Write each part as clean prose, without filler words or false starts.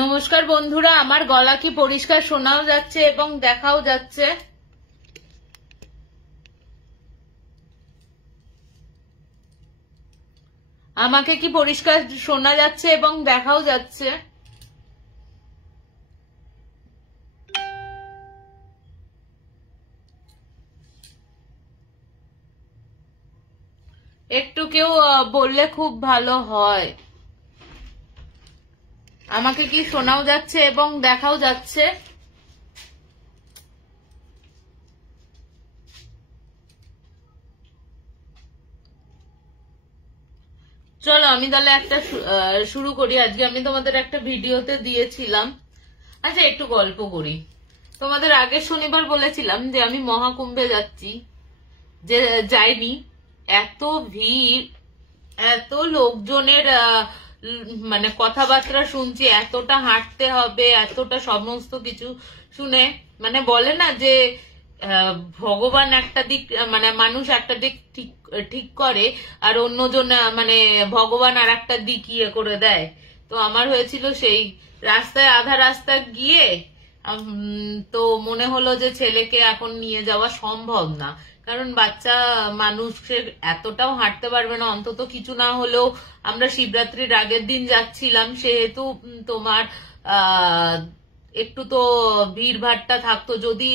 নমস্কার বন্ধুরা, আমার গলা কি পরিষ্কার শোনাও যাচ্ছে এবং দেখাও যাচ্ছে? আমাকে কি পরিষ্কার শোনা যাচ্ছে এবং দেখাও যাচ্ছে? একটু কেউ বললে খুব ভালো হয়। আমাকে কি শোনাও যাচ্ছে এবং দেখাও যাচ্ছে? চলো আমি তাহলে একটা শুরু করি। আজকে আমি তোমাদের একটা ভিডিওতে দিয়েছিলাম। আচ্ছা একটু গল্প করি। তোমাদের আগের শনিবার বলেছিলাম যে আমি মহাকুম্ভে যাচ্ছি, যে যাইনি। এত ভিড়, এত লোকজনের মানে কথাবার্তা শুনছি, এতটা হাঁটতে হবে, এতটা সমস্ত কিছু শুনে মানে বলে না যে ভগবান একটা দিক মানে মানুষ একটা দিক ঠিক করে আর অন্যজন মানে ভগবান আর একটা দিক ইয়ে করে দেয়। তো আমার হয়েছিল সেই রাস্তায় আধা রাস্তা গিয়ে তো মনে হলো যে ছেলেকে এখন নিয়ে যাওয়া সম্ভব না, কারণ বাচ্চা মানুষকে এতটাও হাঁটতে পারবে না। অন্তত কিছু না হলেও আমরা শিবরাত্রির আগের দিন যাচ্ছিলাম, সেহেতু তোমার একটু তো ভিড় ভাড়টা থাকতো। যদি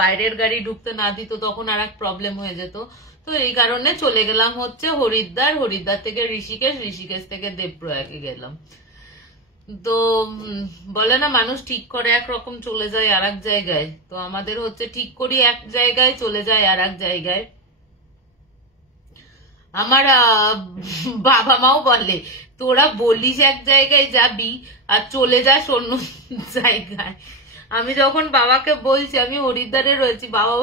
বাইরের গাড়ি ঢুকতে না দিত তখন আর এক প্রবলেম হয়ে যেত। তো এই কারণে চলে গেলাম হচ্ছে হরিদ্বার, হরিদ্বার থেকে ঋষিকেশ, ঋষিকেশ থেকে দেবপ্রয়াগে গেলাম। তো বলে না মানুষ ঠিক করে একরকম চলে যায় আর এক জায়গায়, তো আমাদের হচ্ছে ঠিক করি এক জায়গায়, চলে যায় আর এক জায়গায়। আমার বাবা মাও বলে তোরা বলিস এক জায়গায় যাবি আর চলে যাস অন্য জায়গায়। আমি যখন বাবাকে বলছি আমি হরিদ্বারে রয়েছি, বাবা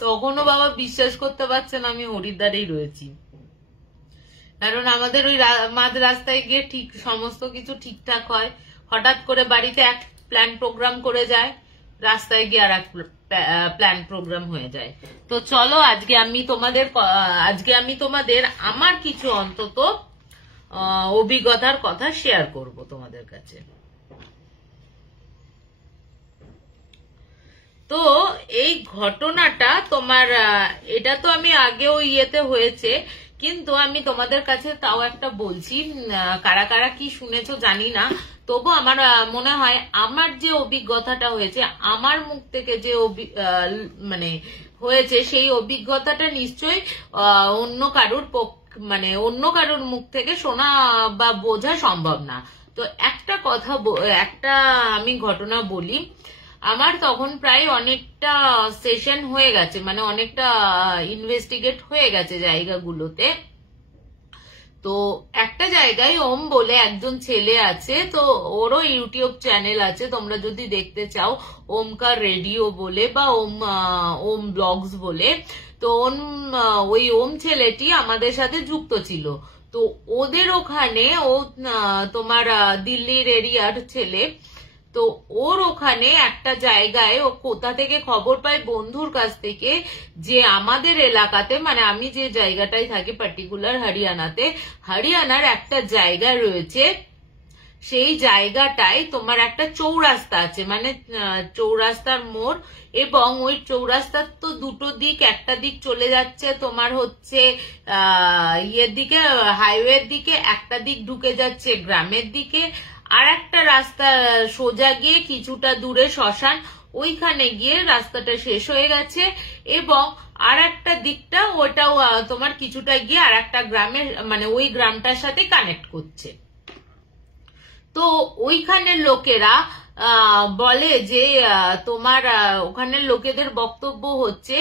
তখনও বাবা বিশ্বাস করতে পারছে না আমি হরিদ্বারেই রয়েছি। কারণ আমাদের ওই মাঝ রাস্তায় গিয়ে ঠিক সমস্ত কিছু ঠিকঠাক হয়, হঠাৎ করে বাড়িতে এক প্ল্যান প্রোগ্রাম করে যায়, রাস্তায় গিয়ে আর এক প্ল্যান প্রোগ্রাম হয়ে যায়। তো চলো আজকে আমি তোমাদের আমার কিছু অন্তত অভিজ্ঞতার কথা শেয়ার করব তোমাদের কাছে। তো এই ঘটনাটা তোমার এটা তো আমি আগেও ইয়েতে হয়েছে, কিন্তু আমি তোমাদের কাছে তাও একটা বলছি। কারা কারা কি শুনেছো জানি না, তবু আমার মনে হয় আমার যে অভিজ্ঞতাটা হয়েছে, আমার মুখ থেকে যে মানে হয়েছে, সেই অভিজ্ঞতাটা নিশ্চয়ই অন্য কারুর মুখ থেকে শোনা বা বোঝা সম্ভব না। তো একটা আমি ঘটনা বলি। আমার তখন প্রায় অনেকটা সেশন হয়ে গেছে, মানে অনেকটা ইনভেস্টিগেট হয়ে গেছে জায়গাগুলোতে। তো একটা জায়গায় ওম বলে একজন ছেলে আছে, তো ওরও ইউটিউব চ্যানেল আছে, তোমরা যদি দেখতে চাও ওমকার রেডিও বলে বা ওম ব্লগস বলে। তো ওই ওম ছেলেটি আমাদের সাথে যুক্ত ছিল। তো ওদের ওখানে ও তোমার দিল্লির এরিয়ার ছেলে। তো ওর ওখানে একটা জায়গায় ও কোথা থেকে খবর পায় বন্ধুর কাছ থেকে, যে আমাদের এলাকাতে মানে আমি যে জায়গাটায় থাকি পার্টিকুলার হরিয়ানার একটা জায়গা রয়েছে, সেই জায়গাটায় তোমার একটা চৌরাস্তা আছে, মানে চৌরাস্তার মোড়, এবং ওই চৌরাস্তার তো দুটো দিক, একটা দিক চলে যাচ্ছে তোমার হচ্ছে ইয়ের দিকে, হাইওয়ের দিকে, একটা দিক ঢুকে যাচ্ছে গ্রামের দিকে, আর একটা রাস্তা সোজা গিয়ে কিছুটা দূরে শ্মশান, ওইখানে গিয়ে রাস্তাটা শেষ হয়ে গেছে, এবং আর একটা দিকটা ওটাও তোমার কিছুটা গিয়ে আর একটা গ্রামের মানে ওই গ্রামটার সাথে কানেক্ট করছে। তো ওইখানের লোকেরা বলে যে তোমার ওখানের লোকেদের বক্তব্য হচ্ছে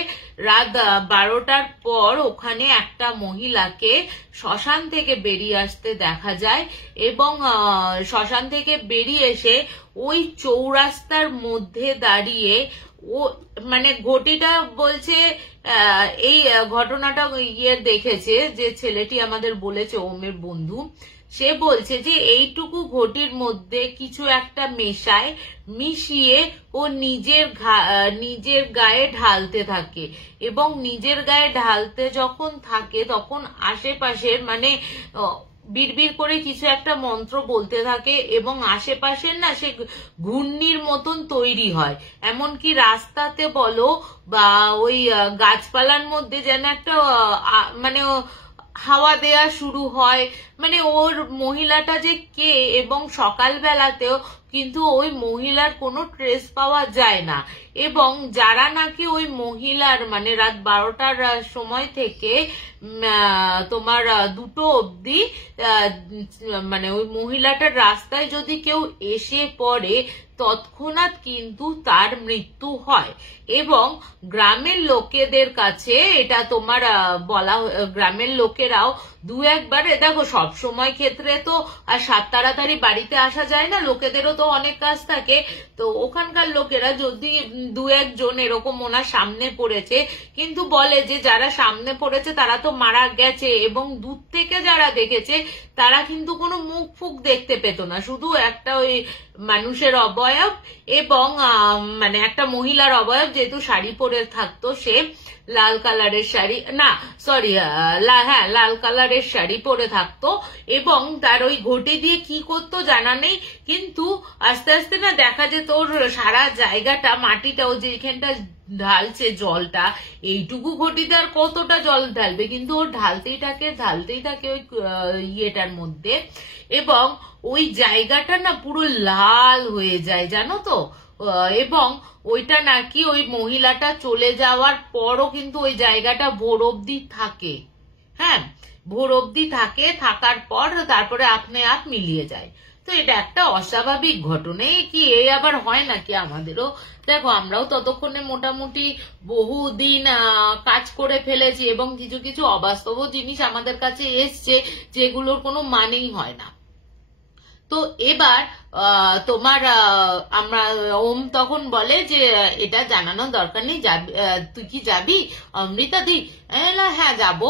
রাত 12টার পর ওখানে একটা মহিলাকে শ্মশান থেকে বেরিয়ে আসতে দেখা যায়, এবং শ্মশান থেকে বেরিয়ে এসে ওই চৌরাস্তার মধ্যে দাঁড়িয়ে ও মানে ঘটিটা বলছে এই ঘটনাটা দেখেছে যে ছেলেটি আমাদের বলেছে, ওমের বন্ধু, সে বলছে যে এইটুকু ঘটির মধ্যে কিছু একটা মিশিয়ে ও নিজের গায়ে ঢালতে থাকে, এবং নিজের গায়ে ঢালতে যখন থাকে তখন আশেপাশের মানে বিড়বিড় করে কিছু একটা মন্ত্র বলতে থাকে এবং আশেপাশের না সে ঘূর্ণির মতন তৈরি হয়। এমনকি রাস্তাতে বলো বা ওই গাছপালার মধ্যে যেন একটা মানে হাওয়া দেয়া শুরু হয়। মানে ওর মহিলাটা যে কে, এবং সকালবেলাতেও কিন্তু ওই মহিলার কোনো ট্রেস পাওয়া যায় না। এবং যারা নাকি ওই মহিলার মানে রাত 12টার সময় থেকে তোমার 2টো অবধি মানে ওই মহিলাটার রাস্তায় যদি কেউ এসে পড়ে তৎক্ষণাৎ কিন্তু তার মৃত্যু হয়। এবং গ্রামের লোকেদের কাছে এটা তোমার বলা, গ্রামের লোকেরাও দু একবার, দেখো সব সময় ক্ষেত্রে তো আর তাড়াতাড়ি বাড়িতে আসা যায় না, লোকেদেরও তো অনেক কাজ থাকে। তো ওখানকার লোকেরা যদি দু একজন এরকম ওনার সামনে পড়েছে, কিন্তু বলে যে যারা সামনে পড়েছে তারা তো মারা গেছে, এবং দূর থেকে যারা দেখেছে তারা কিন্তু কোনো মুখ ফুক দেখতে পেত না, শুধু একটা ওই মানুষের অবয়ব এবং মানে একটা মহিলার অবয়ব, যেহেতু শাড়ি পরে থাকতো, সে লাল কালারের শাড়ি, না সরি হ্যাঁ লাল কালারের শাড়ি পরে থাকতো, এবং তার ওই ঘটি দিয়ে কি করতো জানা নেই। কিন্তু আস্তে আস্তে না দেখা যেত ওর সারা জায়গাটা, মাটিটাও যেখানটা ঢালছে জলটা, এইটুকু ঘটিতে আর কতটা জল ঢালবে, কিন্তু ওর ঢালতেই থাকে ওই ইয়েটার মধ্যে, এবং ওই জায়গাটা না পুরো লাল হয়ে যায় জানো তো। এবং ওইটা নাকি ওই মহিলাটা চলে যাওয়ার পরও কিন্তু ওই জায়গাটা ভোর অবধি থাকে। হ্যাঁ, ভোর অবধি থাকে, থাকার পর তারপরে আপনি আপ মিলিয়ে যায়। তো এটা একটা অস্বাভাবিক ঘটনা। কি এই আবার হয় নাকি আমাদেরও? দেখো আমরাও ততক্ষণে মোটামুটি বহুদিন কাজ করে ফেলেছি, এবং কিছু কিছু অবাস্তব জিনিস আমাদের কাছে এসছে যেগুলোর কোনো মানেই হয় না। তো এবার তোমার আমরা ওম তখন বলে যে এটা জানানোর দরকার নেই, তুই কি যাবি অমৃতা দি? হ্যাঁ যাবো।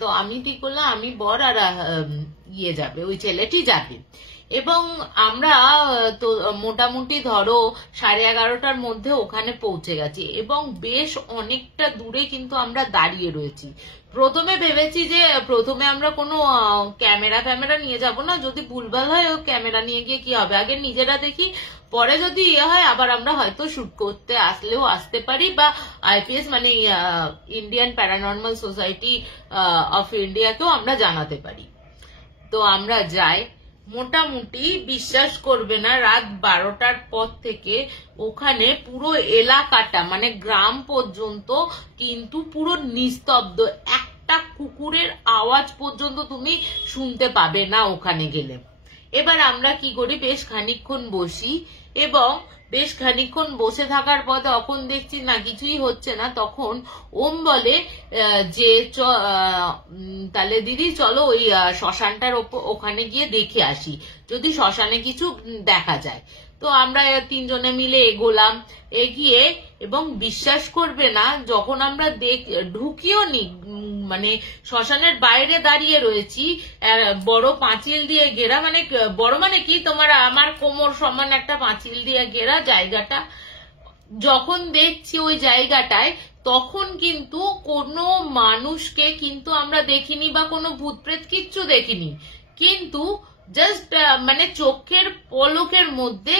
তো আমি ঠিক করলাম আমি বর আর ইয়ে যাবে, ওই ছেলেটি যাবে। এবং আমরা তো মোটামুটি ধরো 11:30টার মধ্যে ওখানে পৌঁছে গেছি, এবং বেশ অনেকটা দূরে কিন্তু আমরা দাঁড়িয়ে রয়েছি। প্রথমে ভেবেছি যে প্রথমে আমরা কোনো ক্যামেরা নিয়ে যাব না, যদি ভুলভাল হয় ও ক্যামেরা নিয়ে গিয়ে কি হবে, আগে নিজেরা দেখি, পরে যদি ইয়ে হয় আবার আমরা হয়তো শুট করতে আসলেও আসতে পারি, বা আইপিএস মানে ইন্ডিয়ান প্যারানর্মাল সোসাইটি অফ ইন্ডিয়াকেও আমরা জানাতে পারি। তো আমরা যাই। মোটামুটি বিশ্বাস করবে না, রাত 12টার পর থেকে ওখানে পুরো এলাকাটা মানে গ্রাম পর্যন্ত কিন্তু পুরো নিস্তব্ধ, একটা কুকুরের আওয়াজ পর্যন্ত তুমি শুনতে পাবে না ওখানে গেলে। এবার আমরা কি করি, বেশ খানিকক্ষণ বসি, এবং বেশ খানিকক্ষণ বসে থাকার পর তখন দেখছি না কিছুই হচ্ছে না। তখন ওম বলে যে তাহলে দিদি চলো ওই শ্মশানটার ওখানে গিয়ে দেখে আসি, যদি শ্মশানে কিছু দেখা যায়। তো আমরা তিনজনে মিলে এগোলাম, এগিয়ে, এবং বিশ্বাস করবে না যখন আমরা ঢুকিও নি, মানে শ্মশানের বাইরে দাঁড়িয়ে রয়েছি, বড় পাঁচিল দিয়ে ঘেরা, মানে বড় মানে কি তোমার আমার কোমর সমান একটা পাঁচিল দিয়ে ঘেরা জায়গাটা। যখন দেখছি ওই জায়গাটায়, তখন কিন্তু কোনো মানুষকে কিন্তু আমরা দেখিনি, বা কোনো ভূতপ্রেত কিচ্ছু দেখিনি, কিন্তু জাস্ট মানে চোখের পলকের মধ্যে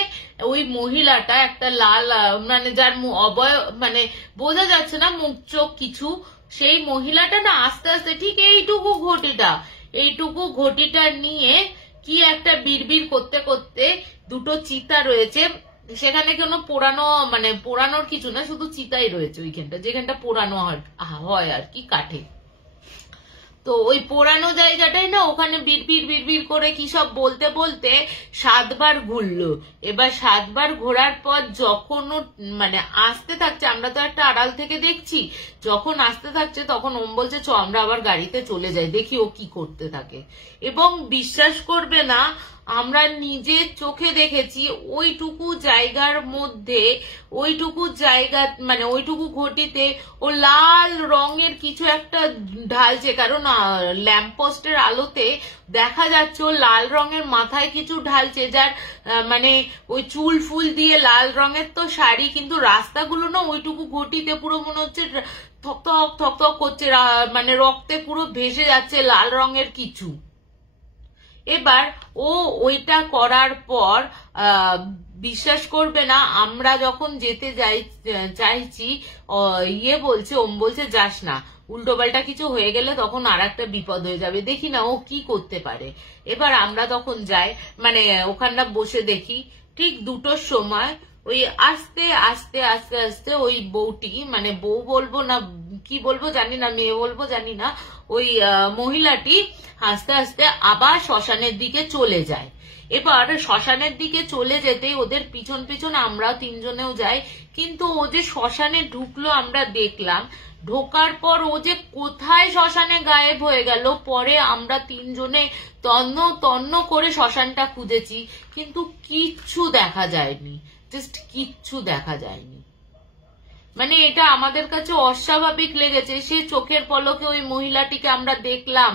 ওই মহিলাটা একটা লাল মানে যার অবয়ব মানে বোঝা যাচ্ছে না মুখ চোখ কিছু, সেই মহিলাটা না আস্তে আস্তে ঠিক এইটুকু ঘটিটা নিয়ে কি একটা বিড়বিড় করতে করতে, দুটো চিতা রয়েছে সেখানে, কোনো পোড়ানো মানে পোড়ানোর কিছু না, শুধু চিতাই রয়েছে ওইখানটা, যেখানটা পোড়ানো হয় আর কি কাঠে। তো ওই পোড়ানো জায়গাটাই না ওখানে বিড়বিড় করে কি সব বলতে বলতে 7 বার ঘুরলো। এবার 7 বার ঘোরার পর যখন মানে আসতে থাকছে, আমরা তো একটা আড়াল থেকে দেখছি, যখন আসতে থাকছে তখন ওম বলছে চ আমরা আবার গাড়িতে চলে যাই, দেখি ও কি করতে থাকে। এবং বিশ্বাস করবে না, আমরা নিজের চোখে দেখেছি ওইটুকু জায়গার মধ্যে, ওইটুকু জায়গা মানে ওইটুকু ঘটিতে ও লাল রঙের কিছু একটা ঢালছে, কারণ ল্যাম্পপোস্টের আলোতে দেখা যাচ্ছে ও লাল রঙের মাথায় কিছু ঢালছে, যার মানে ওই চুল ফুল দিয়ে লাল রঙের তো শাড়ি, কিন্তু রাস্তাগুলো না ওইটুকু ঘটিতে পুরো মনে হচ্ছে থক থক করছে, মানে রক্তে পুরো ভেসে যাচ্ছে লাল রঙের কিছু। এবার ও ওইটা করার পর বিশ্বাস করবে না, আমরা যখন যেতে চাইছি বলছে, ওম বলছে যাস না, উল্টো পাল্টা কিছু হয়ে গেলে তখন আর একটা বিপদ হয়ে যাবে, দেখি না ও কি করতে পারে। এবার আমরা তখন যাই, মানে ওখানটা বসে দেখি, ঠিক 2টোর সময় ওই আস্তে আস্তে আস্তে আস্তে ওই বউটি, মানে বউ বলবো না কি বলবো জানি না, মেয়ে বলবো জানি না, ওই মহিলাটি আস্তে আস্তে আবার শ্মশানের দিকে চলে যায়। এবার শ্মশানের দিকে চলে যেতেই ওদের পিছন পিছন আমরা 3জনেও যাই, কিন্তু ও যে শ্মশানে ঢুকলো আমরা দেখলাম, ঢোকার পর ও যে কোথায় শ্মশানে গায়েব হয়ে গেল। পরে আমরা 3জনে তন্ন করে শ্মশানটা খুঁজেছি, কিন্তু কিচ্ছু দেখা যায়নি, জাস্ট কিচ্ছু দেখা যায়নি। মানে এটা আমাদের কাছে অস্বাভাবিক লেগেছে। সে চোখের পলকে ওই মহিলাটিকে আমরা দেখলাম,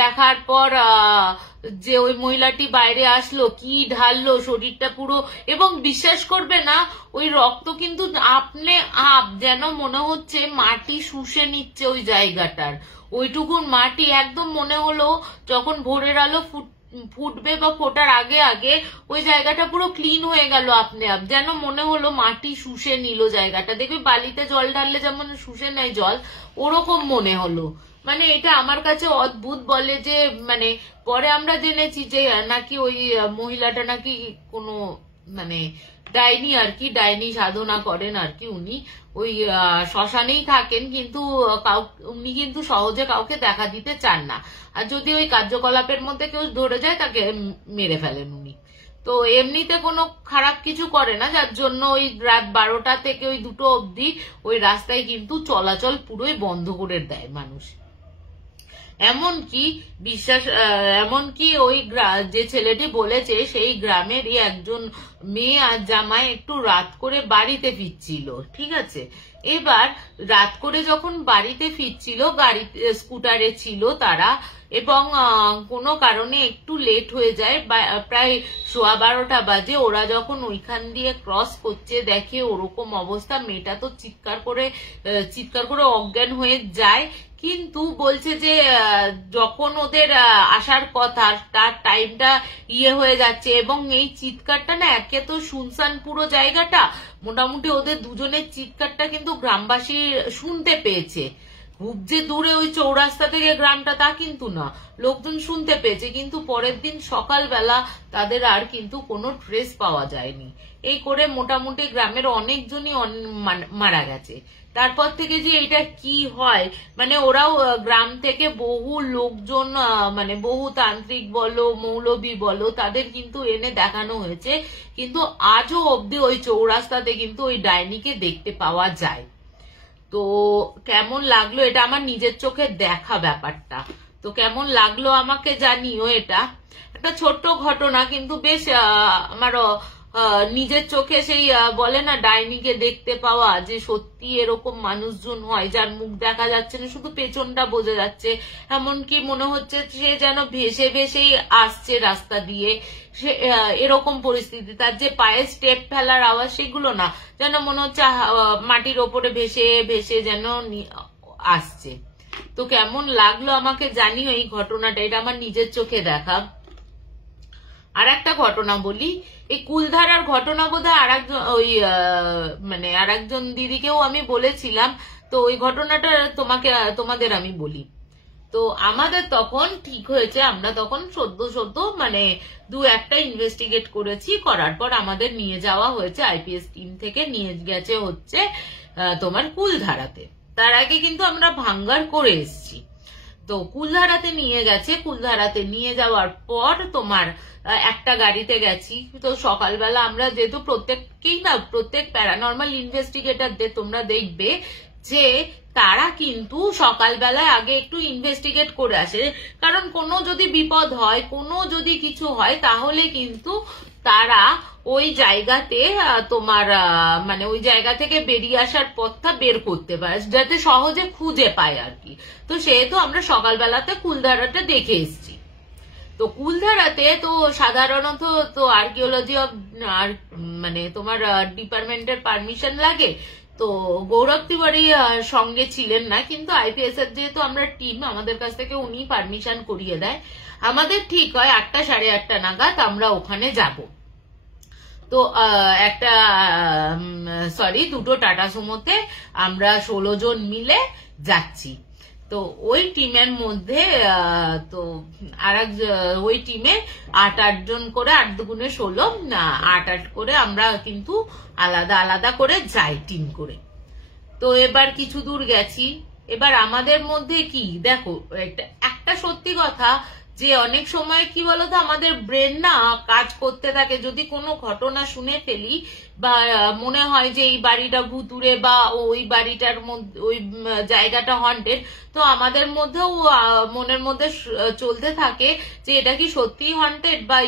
দেখার পর যে ওই মহিলাটি বাইরে আসলো, কি ঢাললো শরীরটা পুরো, এবং বিশ্বাস করবে না ওই রক্ত কিন্তু আপনে আপ যেন মনে হচ্ছে মাটি শুষে নিচ্ছে ওই জায়গাটার, ওইটুকুন মাটি একদম মনে হলো যখন ভোরের আলো ফুটবে বা ফোটার আগে আগে ওই জায়গাটা পুরো ক্লিন হয়ে গেল আপনি আপ, যেন মনে হলো মাটি শুষে নিল জায়গাটা। দেখবি বালিতে জল ঢাললে যেমন শুষে নেয় জল, ওরকম মনে হলো। মানে এটা আমার কাছে অদ্ভুত। বলে যে মানে পরে আমরা জেনেছি যে নাকি ওই মহিলাটা নাকি কোনো মানে ডাইনি আর কি, ডাইনি সাধনা করেন আর কি, উনি ওই শ্মশানেই থাকেন, কিন্তু উনি কিন্তু সহজে কাউকে দেখা দিতে চান না, আর যদি ওই কার্যকলাপের মধ্যে কেউ ধরে যায় তাকে মেরে ফেলেন উনি। তো এমনিতে কোনো খারাপ কিছু করে না, যার জন্য ওই রাত 12টা থেকে ওই 2টো অবধি ওই রাস্তায় কিন্তু চলাচল পুরোই বন্ধ করে দেয় মানুষ। এমনকি ওই যে ছেলেটি বলেছে সেই গ্রামেরই একজন মেয়ে আর জামাই একটু রাত করে বাড়িতে ফিরছিল, ঠিক আছে। এবার রাত করে যখন বাড়িতে ফিরছিল, স্কুটারে ছিল তারা, এবং কোনো কারণে একটু লেট হয়ে যায়, প্রায় 12:15 বাজে। ওরা যখন ওইখান দিয়ে ক্রস করছে দেখে ওরকম অবস্থা, মেয়েটা তো চিৎকার করে অজ্ঞান হয়ে যায়। কিন্তু বলছে যে যখন ওদের আসার কথা তার টাইমটা হয়ে যাচ্ছে, এবং এই চিৎকারটা না, একে তো শুনশান পুরো জায়গাটা, মোটামুটি ওদের দুজনের চিৎকারটা কিন্তু গ্রামবাসী শুনতে পেয়েছে। খুব যে দূরে ওই চৌরাস্তা থেকে গ্রামটা তা কিন্তু না, লোকজন শুনতে পেয়েছে। কিন্তু পরের দিন সকালবেলা তাদের আর কিন্তু কোনো ট্রেস পাওয়া যায়নি। এই করে মোটামুটি গ্রামের অনেকজনই মারা গেছে। তারপর থেকে যে এটা কি হয়, মানে ওরাও গ্রাম থেকে বহু লোকজন, মানে বহু তান্ত্রিক বলো মৌলবী বলো, তাদের কিন্তু এনে দেখানো হয়েছে, কিন্তু আজও অবধি ওই চৌরাস্তাতে কিন্তু ওই ডাইনিকে দেখতে পাওয়া যায়। তো কেমন লাগলো, এটা আমার নিজের চোখে দেখা ব্যাপারটা, তো কেমন লাগলো আমাকে জানিও। এটা একটা ছোট্ট ঘটনা, কিন্তু বেশ আমার নিজের চোখে সেই বলে না ডাইনিকে দেখতে পাওয়া, যে সত্যি এরকম মানুষজন হয় যার মুখ দেখা যাচ্ছে না, শুধু পেছনটা বোঝা যাচ্ছে, এমনকি মনে হচ্ছে সে যেন ভেসে ভেসেই আসছে রাস্তা দিয়ে, সে এরকম পরিস্থিতি। তার যে পায়ে স্টেপ ফেলার আওয়াজ সেগুলো না, যেন মনে হচ্ছে মাটির ওপরে ভেসে ভেসে যেন আসছে। তো কেমন লাগলো আমাকে জানিও এই ঘটনাটা, এটা আমার নিজের চোখে দেখা। আর একটা ঘটনা বলি, এই কুলধারার ঘটনা বোধহয় আর একজন দিদিকেও আমি বলেছিলাম, তো ওই ঘটনাটা তোমাদের আমি বলি। তো আমাদের তখন ঠিক হয়েছে, আমরা তখন সদ্য মানে 2-1টা ইনভেস্টিগেট করেছি, করার পর আমাদের নিয়ে যাওয়া হয়েছে, আইপিএস টিম থেকে নিয়ে গেছে হচ্ছে তোমার কুলধারাতে। তার আগে কিন্তু আমরা ভাঙ্গার করে এসছি। তো কুলধারাতে নিয়ে গেছে, কুলধারাতে নিয়ে যাওয়ার পর তোমার একটা গাড়িতে গেছি। তো সকালবেলা আমরা যেহেতু প্রত্যেক প্যারানর্মাল ইনভেস্টিগেটরদের তোমরা দেখবে যে তারা কিন্তু সকালবেলায় আগে একটু ইনভেস্টিগেট করে আসে, কারণ কোনো যদি বিপদ হয়, কোনো যদি কিছু হয়, তাহলে কিন্তু তারা ওই জায়গাতে তোমার মানে ওই জায়গা থেকে বেরিয়ে আসার পথটা বের করতে পারে, যাতে সহজে খুঁজে পায় আর কি। তো সেহেতু আমরা সকালবেলাতে কুলধারাটা দেখে এসছি। তো কুলধারাতে তো সাধারণত তো আর্কিওলজি মানে তোমার ডিপার্টমেন্টের পারমিশন লাগে, তো গৌরব তিওয়ারি সঙ্গে ছিলেন না, কিন্তু আইপিএস এর যেহেতু আমরা টিম, আমাদের কাছ থেকে উনি পারমিশন করিয়ে দেয়। আমাদের ঠিক হয় 8টা 8:30 নাগাদ আমরা ওখানে যাব। তো একটা দুটো টাটা সুমোতে আমরা 16 জন মিলে যাচ্ছি। তো ওই টিমের মধ্যে তো ওই টিমে 8 জন করে, 8 দুগুণে 16, 8 করে আমরা কিন্তু আলাদা আলাদা করে যাই টিম করে। তো এবার কিছু দূর গেছি। এবার আমাদের মধ্যে কি দেখো, একটা সত্যি কথা যে অনেক সময় কি বলতো, আমাদের ব্রেন না কাজ করতে থাকে। যদি কোনো ঘটনা শুনে ফেলি বা মনে হয় যে এই বাড়িটা ভুতুরে বা ওই বাড়িটার মধ্যে ওই জায়গাটা হন্টেড, তো আমাদের মধ্যেও মনের মধ্যে চলতে থাকে যে এটা কি সত্যি হন্টেড বা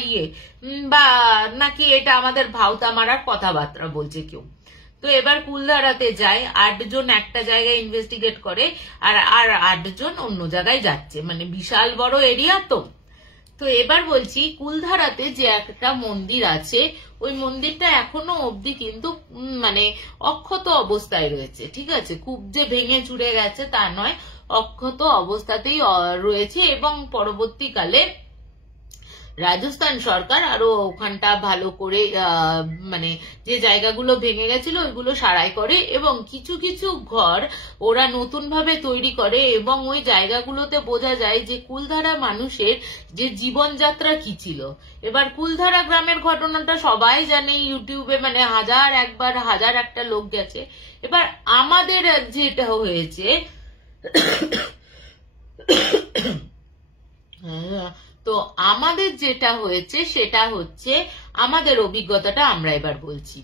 বা নাকি এটা আমাদের ভাওতা মারার কথাবার্তা বলছে কেউ। তো এবার কুলধারাতে যায়, 8 জন একটা জায়গায় ইনভেস্টিগেট করে আর 8 জন অন্য জায়গায় যাচ্ছে, মানে বিশাল বড় এরিয়া। তো এবার বলছি, কুলধারাতে যে একটা মন্দির আছে, ওই মন্দিরটা এখনো অবধি কিন্তু মানে অক্ষত অবস্থায় রয়েছে। ঠিক আছে, খুব যে ভেঙে চুরে গেছে তা নয়, অক্ষত অবস্থাতেই রয়েছে। এবং পরবর্তীকালে রাজস্থান সরকার আরো ওখানটা ভালো করে মানে যে জায়গাগুলো ভেঙে গেছিল ওইগুলো সারাই করে এবং কিছু কিছু ঘর ওরা নতুন ভাবে তৈরি করে। এবং ওই জায়গাগুলোতে বোঝা যায় যে কুলধারা মানুষের যে জীবনযাত্রা কি ছিল। এবার কুলধারা গ্রামের ঘটনাটা সবাই জানে, ইউটিউবে মানে হাজার একটা লোক গেছে। এবার আমাদের যেটা হয়েছে তো আমাদের যেটা হয়েছে সেটা হচ্ছে আমাদের অভিজ্ঞতাটা আমরা এবার বলছি।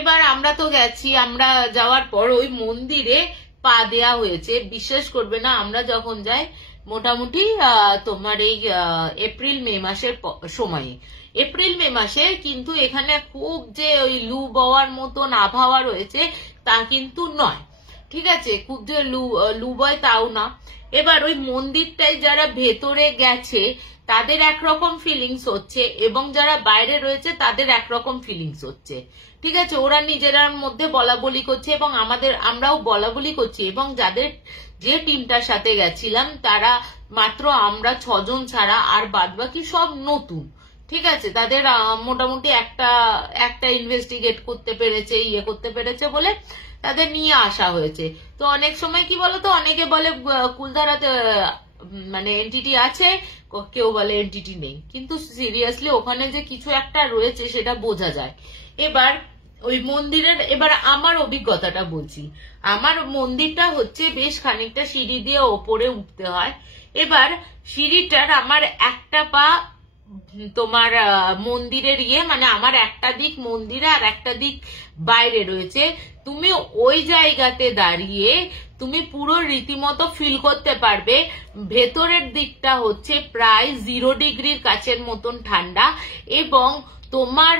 এবার আমরা তো গেছি, আমরা যাওয়ার পর ওই মন্দিরে পা দেয়া হয়েছে। বিশ্বাস করবে না, আমরা যখন যাই মোটামুটি তোমার এই এপ্রিল মে মাসের সময়ে, এপ্রিল মে মাসে কিন্তু এখানে খুব যে ওই লু বওয়ার মতন আবহাওয়া রয়েছে তা কিন্তু নয়। ঠিক আছে, খুব যে লু বয় তাও না। এবার ওই মন্দিরটাই যারা ভেতরে গেছে তাদের একরকম ফিলিংস হচ্ছে এবং যারা বাইরে রয়েছে তাদের একরকম ফিলিংস হচ্ছে। ঠিক আছে, ওরা নিজেরার মধ্যে বলা বলি করছে এবং আমরাও বলা বলি করছি। এবং যে টিমটার সাথে গেছিলাম তারা মাত্র আমরা 6 জন ছাড়া, আর বাদবাকি সব নতুন। ঠিক আছে, তাদের মোটামুটি একটা ইনভেস্টিগেট করতে পেরেছে, করতে পেরেছে বলে তাদের নিয়ে আসা হয়েছে। তো অনেক সময় কি বলতো, অনেকে বলে কুলধারাতে মানে এনটিটি আছে, কেউ বলে এনটিটি নেই, কিন্তু সিরিয়াসলি ওখানে যে কিছু একটা রয়েছে সেটা বোঝা যায়। এবার ওই মন্দিরের আমার অভিজ্ঞতাটা বলছি। আমার মন্দিরটা হচ্ছে বেশ খানিকটা সিঁড়ি দিয়ে ওপরে উঠতে হয়। এবার সিঁড়িটার আমার একটা পা তোমার মন্দিরের মানে আমার একটা দিক মন্দিরে আর একটা দিক বাইরে রয়েছে। তুমি ওই জায়গাতে দাঁড়িয়ে তুমি পুরো রীতিমতো ফিল করতে পারবে ভেতরের দিকটা হচ্ছে প্রায় 0 ডিগ্রির কাছের মতন ঠান্ডা এবং তোমার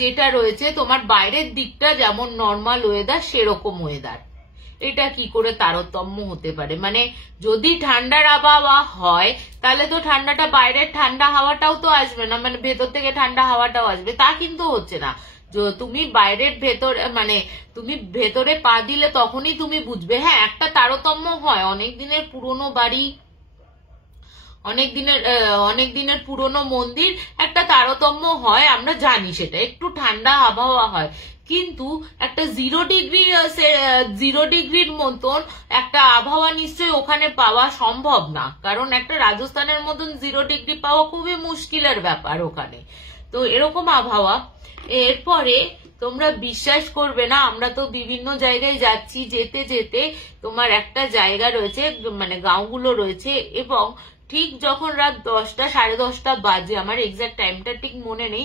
যেটা রয়েছে তোমার বাইরের দিকটা যেমন নর্মাল ওয়েদার সেরকম ওয়েদার। এটা কি করে তারতম্য হতে পারে? মানে যদি ঠান্ডার আবহাওয়া হয় তাহলে তো ঠান্ডাটা বাইরের ঠান্ডা হাওয়াটাও তো আসবে না, মানে ভেতর থেকে ঠান্ডা হাওয়াটাও আসবে, তা কিন্তু হচ্ছে না। তুমি বাইরের ভেতর মানে তুমি ভেতরে পা দিলে তখনই তুমি বুঝবে। হ্যাঁ, একটা তারতম্য হয়, অনেক দিনের পুরনো বাড়ি, অনেক দিনের পুরনো মন্দির, একটা তারতম্য হয়, আমরা জানি সেটা একটু ঠান্ডা আবহাওয়া হয়। কিন্তু একটা 0 ডিগ্রির মতন একটা আবহাওয়া নিশ্চয়ই ওখানে পাওয়া সম্ভব না, কারণ একটা রাজস্থানের মতন 0 ডিগ্রি পাওয়া খুবই মুশকিলের ব্যাপার ওখানে। তো এরকম আবহাওয়া। এরপরে তোমরা বিশ্বাস করবে না, আমরা তো বিভিন্ন জায়গায় যাচ্ছি, যেতে যেতে তোমার একটা জায়গা রয়েছে মানে গাঁওগুলো রয়েছে এবং ঠিক যখন রাত 10টা 10:30 বাজে, আমার এক্সাক্ট টাইমটা ঠিক মনে নেই,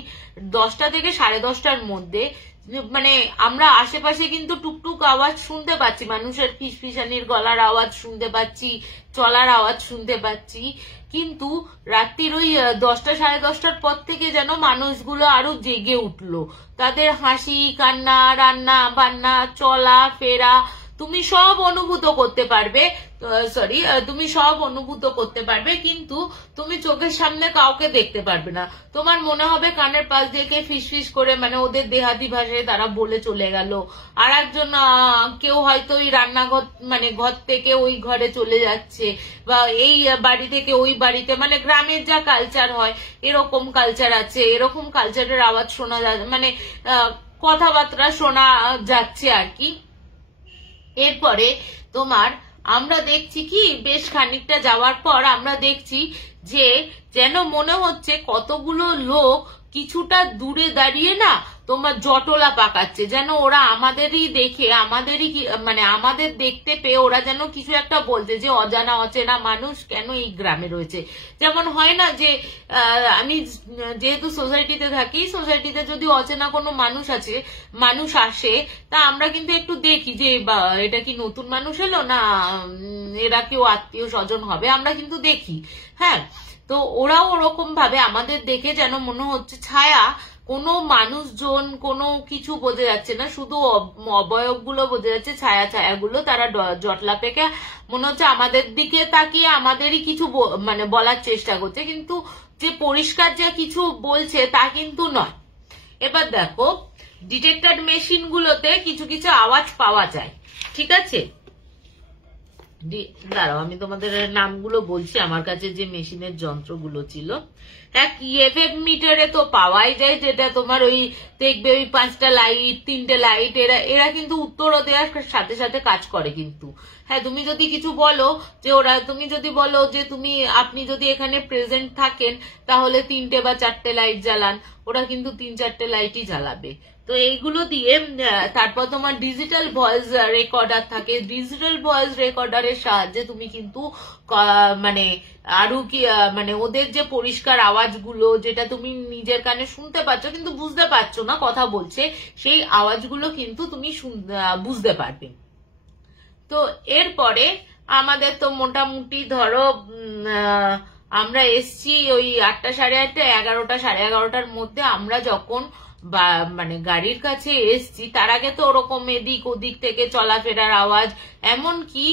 10টা থেকে 10:30টার মধ্যে মানে আমরা আশেপাশে কিন্তু টুকটুক আওয়াজ শুনতে পাচ্ছি, মানুষের ফিসফিসানির গলার আওয়াজ শুনতে পাচ্ছি, চলার আওয়াজ শুনতে পাচ্ছি। কিন্তু রাত্রির ওই 10টা 10:30টার পর থেকে যেন মানুষগুলো আরো জেগে উঠলো, তাদের হাসি কান্না রান্না বান্না চলা ফেরা তুমি সব অনুভূত করতে পারবে, তুমি সব অনুভূত করতে পারবে, কিন্তু তুমি চোখের সামনে কাউকে দেখতে পারবে না। তোমার মনে হবে কানের পাশ দিয়ে কে ফিসফিস করে মানে ওদের দেহাদি ভাষায় তারা বলে চলে গেল। আর একজন কেউ হয়তো ওই রান্নাঘর মানে ঘর থেকে ওই ঘরে চলে যাচ্ছে, বা এই বাড়ি থেকে ওই বাড়িতে, মানে গ্রামের যা কালচার হয় এরকম কালচার আছে, এরকম কালচারের আওয়াজ শোনা যাচ্ছে, মানে কথাবার্তা শোনা যাচ্ছে আর কি। এরপরে তোমার আমরা দেখছি কি বেশ খানিকটা যাওয়ার পর আমরা দেখছি যে যেন মনে হচ্ছে কতগুলো লোক কিছুটা দূরে দাঁড়িয়ে না তোমার জটলা পাকাচ্ছে, যেন ওরা আমাদেরই দেখে মানে আমাদের দেখতে পেয়ে ওরা যেন কিছু একটা বলছে যে অজানা অচেনা মানুষ কেন এই গ্রামে রয়েছে। যেমন হয় না যে আমি যেহেতু সোসাইটিতে থাকি, সোসাইটিতে যদি অচেনা কোনো মানুষ আসে তা আমরা কিন্তু একটু দেখি যে বা এটা কি নতুন মানুষ এলো না এরা কেউ আত্মীয় স্বজন হবে, আমরা কিন্তু দেখি। হ্যাঁ, তো ওরাও ওরকম ভাবে আমাদের দেখে যেন মনে হচ্ছে ছায়া, কোনো মানুষজন কোনো কিছু বোঝা যাচ্ছে না, শুধু অবয়বগুলো বোঝা যাচ্ছে, ছায়াগুলো তারা জটলা পেকে মনে হচ্ছে আমাদের দিকে তাকিয়ে আমাদেরই কিছু মানে বলার চেষ্টা করছে, কিন্তু যে পরিষ্কার যে কিছু বলছে তা কিন্তু নয়। এবার দেখো ডিটেক্টর মেশিন গুলোতে কিছু কিছু আওয়াজ পাওয়া যায়, ঠিক আছে? দাঁড়াও আমি তোমাদের নামগুলো বলছি, আমার কাছে যে মেশিনের যন্ত্রগুলো ছিল। এক ইএফএফ মিটারে তো পাওয়াই যায়, যেটা তোমার ওই দেখবে ওই 5টা লাইট 3টে লাইট এরা কিন্তু উত্তর দেওয়ার সাথে সাথে কাজ করে। কিন্তু হ্যাঁ, তুমি যদি কিছু বলো যে তুমি যদি বলো যে আপনি যদি এখানে প্রেজেন্ট থাকেন তাহলে 3টে বা 4টে লাইট জ্বালান, ওরা কিন্তু 3-4টে লাইটই জ্বালাবে। তো এইগুলো দিয়ে তারপর তোমার ডিজিটাল ভয়েস রেকর্ডার থাকে, ডিজিটাল ভয়েস রেকর্ডারের সাহায্যে তুমি কিন্তু মানে আরো কি মানে ওদের যে পরিষ্কার আওয়াজগুলো যেটা তুমি নিজের কানে শুনতে পাচ্ছ কিন্তু বুঝতে পারছো না কথা বলছে, সেই আওয়াজগুলো কিন্তু তুমি বুঝতে পারবে। তো এরপরে আমাদের তো মোটামুটি ধরো আমরা এসছি ওই 8টা, 8:30, 11টা, 11:30টার মধ্যে আমরা যখন মানে গাড়ির কাছে এসছি, তার আগে তো ওরকম এদিক ওদিক থেকে চলাফেরার আওয়াজ, এমনকি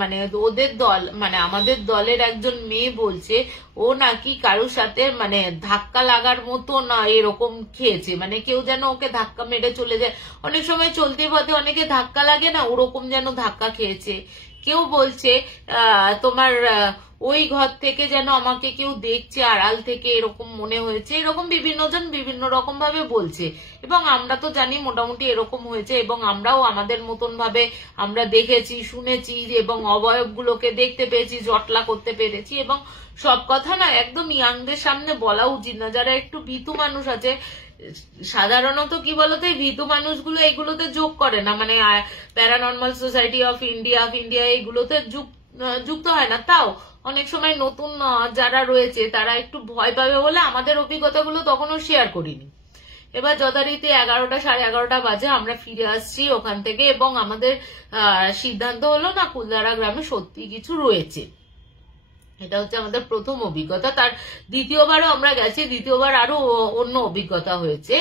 মানে ওদের দল মানে আমাদের দলের একজন মেয়ে বলছে ও নাকি কারোর সাথে মানে ধাক্কা লাগার মতো না এরকম খেয়েছে, মানে কেউ যেন ওকে ধাক্কা মেরে চলে যায়। অনেক সময় চলতে পথে অনেকে ধাক্কা লাগে না, ওরকম যেন ধাক্কা খেয়েছে। কেউ বলছে তোমার ওই ঘর থেকে যেন আমাকে কেউ দেখছে আড়াল থেকে, এরকম মনে হয়েছে। এরকম বিভিন্ন জন বিভিন্ন রকম ভাবে বলছে, এবং আমরা তো জানি মোটামুটি এরকম হয়েছে, এবং আমরাও আমাদের মতন ভাবে আমরা দেখেছি শুনেছি, এবং অবয়বগুলোকে দেখতে পেয়েছি, জটলা করতে পেরেছি। এবং সব কথা না একদম ইয়াংদের সামনে বলা উচিত না, যারা একটু ভীতু মানুষ আছে। সাধারণত কি বলতো, এই ভীতু মানুষগুলো এগুলোতে যোগ করে না, মানে প্যারানর্মাল সোসাইটি অফ ইন্ডিয়া এগুলোতে যুক্ত হয় না। তাও অনেক সময় নতুন যারা রয়েছে তারা একটু ভয় পাবে বলে আমাদের অভিজ্ঞতাগুলো তখনও শেয়ার করিনি। এবার যথারীতি 11টা, 11:30 বাজে আমরা ফিরে আসছি ওখান থেকে, এবং আমাদের সিদ্ধান্ত হলো না কুলদারা গ্রামে সত্যি কিছু রয়েছে। এটা হচ্ছে আমাদের প্রথম অভিজ্ঞতা। তার দ্বিতীয়বারও আমরা গেছি, দ্বিতীয়বার আরো অন্য অভিজ্ঞতা হয়েছে।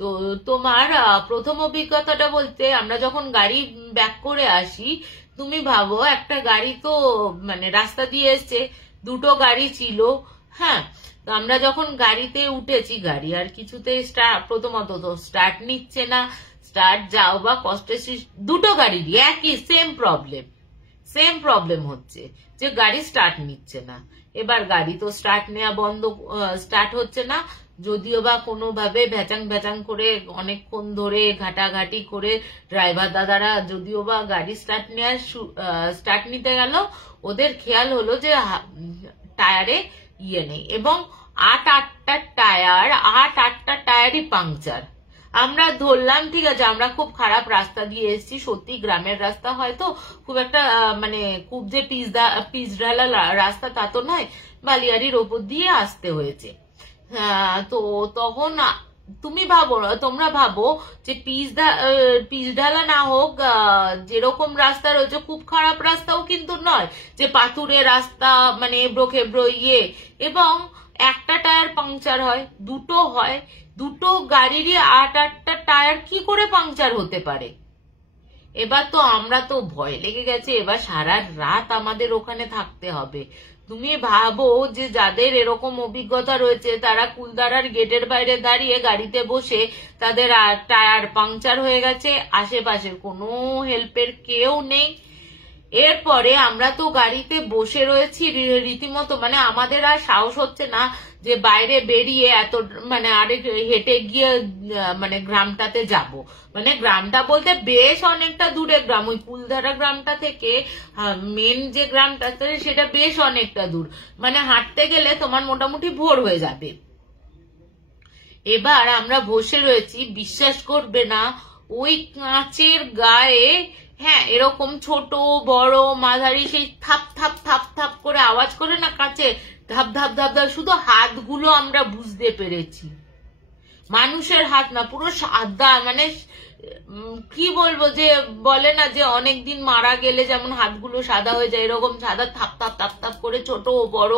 তো তোমার প্রথম অভিজ্ঞতাটা বলতে, আমরা যখন গাড়ি ব্যাক করে আসি, তুমি ভাবো একটা গাড়ি তো মানে রাস্তা দিয়ে এসছে, 2টো গাড়ি ছিল। হ্যাঁ, তো আমরা যখন গাড়িতে উঠেছি, গাড়ি আর কিছুতে প্রথমত তো স্টার্ট নিচ্ছে না, স্টার্ট যাও বা কষ্টে 2টো গাড়িরই একই সেম প্রবলেম হচ্ছে যে গাড়ি স্টার্ট নিচ্ছে না। এবার গাড়ি তো স্টার্ট নেওয়া বন্ধ, স্টার্ট হচ্ছে না, যদিও বা কোনোভাবে ভ্যাচাং করে অনেকক্ষণ ধরে ঘাটাঘাটি করে ড্রাইভার দাদারা যদিও বা গাড়ি স্টার্ট নিতে গেল, ওদের খেয়াল হলো যে টায়ারে নেই, এবং 8-8টা টায়ারই পাংচার। আমরা ধরলাম ঠিক আছে আমরা খুব খারাপ রাস্তা দিয়ে এসেছি, সত্যি গ্রামের রাস্তা হয়তো খুব একটা মানে খুব যে পিচঢালা রাস্তা তা তো নয়, বালিয়াড়ির ওপর দিয়ে আসতে হয়েছে। তো তখন তোমরা ভাবো যে পিচঢালা না হোক, যেরকম রাস্তা রয়েছে খুব খারাপ রাস্তাও কিন্তু নয় যে পাথুরে রাস্তা মানে এবড়ো খেবড়ো এবং একটা টায়ার পাংচার হয়, 2টো হয়, 2টো গাড়িরই 8-8টা টায়ার কি করে পাংচার হতে পারে? এবার তো আমরা তো ভয় লেগে গেছে, এবার সারা রাত আমাদের ওখানে থাকতে হবে। তুমি ভাবো যে যাদের এরকম অভিজ্ঞতা রয়েছে তারা কুলদারার গেটের বাইরে দাঁড়িয়ে গাড়িতে বসে তাদের টায়ার পাংচার হয়ে গেছে, আশেপাশের কোনো হেল্পের কেউ নেই। এরপরে আমরা তো গাড়িতে বসে রয়েছি রীতিমতো, মানে আমাদের আর সাহস হচ্ছে না যে বাইরে বেরিয়ে এত মানে আরেক হেঁটে গিয়ে মানে গ্রামটাতে যাব। মানে গ্রামটা বলতে বেশ অনেকটা দূরে গ্রাম, ওই কুলধারা গ্রামটা থেকে মেন যে গ্রামটা সেটা বেশ অনেকটা দূর, মানে হাঁটতে গেলে তোমার মোটামুটি ভোর হয়ে যাবে। এবার আমরা বসে রয়েছি, বিশ্বাস করবে না ওই কাঁচের গায়ে, হ্যাঁ এরকম ছোট বড় মাঝারি সেই থাপ থাপ থাপ থাপ করে আওয়াজ করে না কাঁচে, ধাপ ধাপ ধাপ ধাপ, শুধু হাতগুলো আমরা বুঝতে পেরেছি, মানুষের হাত না, পুরো সাদা, মানে কি বলবো, যে বলে না যে অনেকদিন মারা গেলে যেমন হাতগুলো সাদা হয়ে যায়, এরকম সাদা থাপ থাপ থাপ থাপ করে ছোট বড়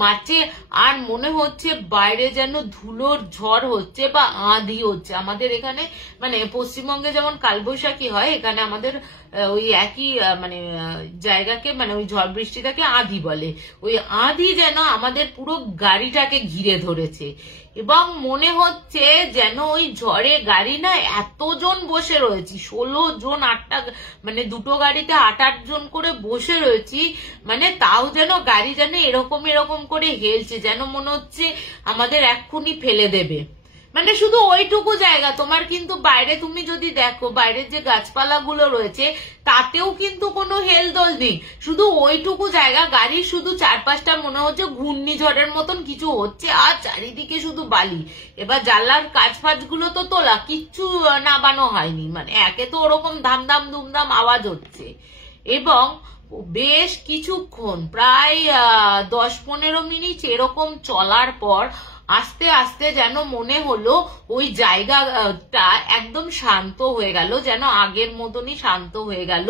মারছে। আর মনে হচ্ছে বাইরে যেন ধুলোর ঝড় হচ্ছে বা আঁধি হচ্ছে। আমাদের এখানে মানে পশ্চিমবঙ্গে যেমন কালবৈশাখী হয়, এখানে আমাদের ওই একই মানে জায়গাকে, মানে ওই ঝড় বৃষ্টিটাকে আঁধি বলে। ওই আঁধি যেন আমাদের পুরো গাড়িটাকে ঘিরে ধরেছে এবং মনে হচ্ছে যেন ওই ঝড়ে গাড়ি না এতজন বসে রয়েছি, 16 জন, 8টা মানে দুটো গাড়িতে 8-8 জন করে বসে রয়েছি, মানে তাও যেন গাড়ি যেন এরকম এরকম করে হেলছে, যেন মনে হচ্ছে আমাদের এক্ষুনি ফেলে দেবে। মানে শুধু ওইটুকু জায়গা, তোমার কিন্তু বাইরে তুমি যদি দেখো বাইরের যে গাছপালা গুলো রয়েছে তাতেও কিন্তু কোনো হেলদোল নেই, শুধু ওইটুকু জায়গা, গাড়ির শুধু চারপাশটা মনে হচ্ছে ঘূর্ণিঝড়ের মতন কিছু হচ্ছে আর চারিদিকে শুধু বালি। এবার জানলার কাঁচ ফাঁচ গুলো তো তোলা, কিচ্ছু নাবানো হয়নি, মানে একে তো ওরকম ধামধাম ধুমধাম আওয়াজ হচ্ছে। এবং বেশ কিছুক্ষণ, প্রায় 10-15 মিনিট এরকম চলার পর আস্তে আস্তে যেন মনে হলো ওই জায়গাটা একদম শান্ত হয়ে গেল, যেন আগের মতনই শান্ত হয়ে গেল।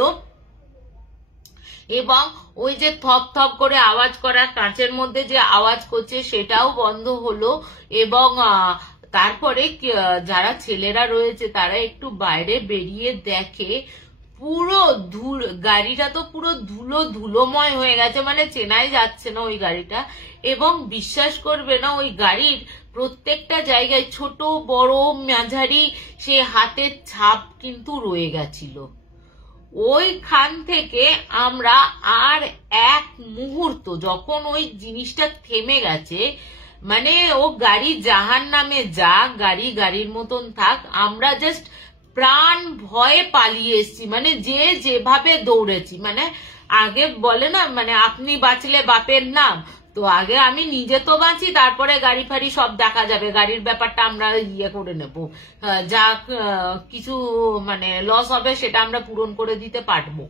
এবং ওই যে থপ থপ করে আওয়াজ করা, কাঁচের মধ্যে যে আওয়াজ করছে সেটাও বন্ধ হলো। এবং তারপরে যারা ছেলেরা রয়েছে তারা একটু বাইরে বেরিয়ে দেখে পুরো গাড়িটা তো পুরো ধুলোময় হয়ে গেছে, মানে চেনাই যাচ্ছে না ওই গাড়িটা। এবং বিশ্বাস করবে না, ওই গাড়ির প্রত্যেকটা জায়গায় ছোট বড় মাঝারি সে হাতের ছাপ কিন্তু রয়ে গেছিল। ওইখান থেকে আমরা আর এক মুহূর্ত, যখন ওই জিনিসটা থেমে গেছে, মানে ও গাড়ি জাহান নামে যা, গাড়ি গাড়ির মতন থাক, আমরা জাস্ট প্রাণ ভয়ে পালিয়ে এসছি, মানে যে যেভাবে দৌড়েছি। মানে আগে বলে না, মানে আপনি বাঁচলে বাপের নাম, তো আগে আমি নিজে তো বাঁচি, তারপরে গাড়ি ফাড়ি সব দেখা যাবে, গাড়ির ব্যাপারটা আমরা ইয়ে করে নেব, যা কিছু মানে লস হবে সেটা আমরা পূরণ করে দিতে পারবো।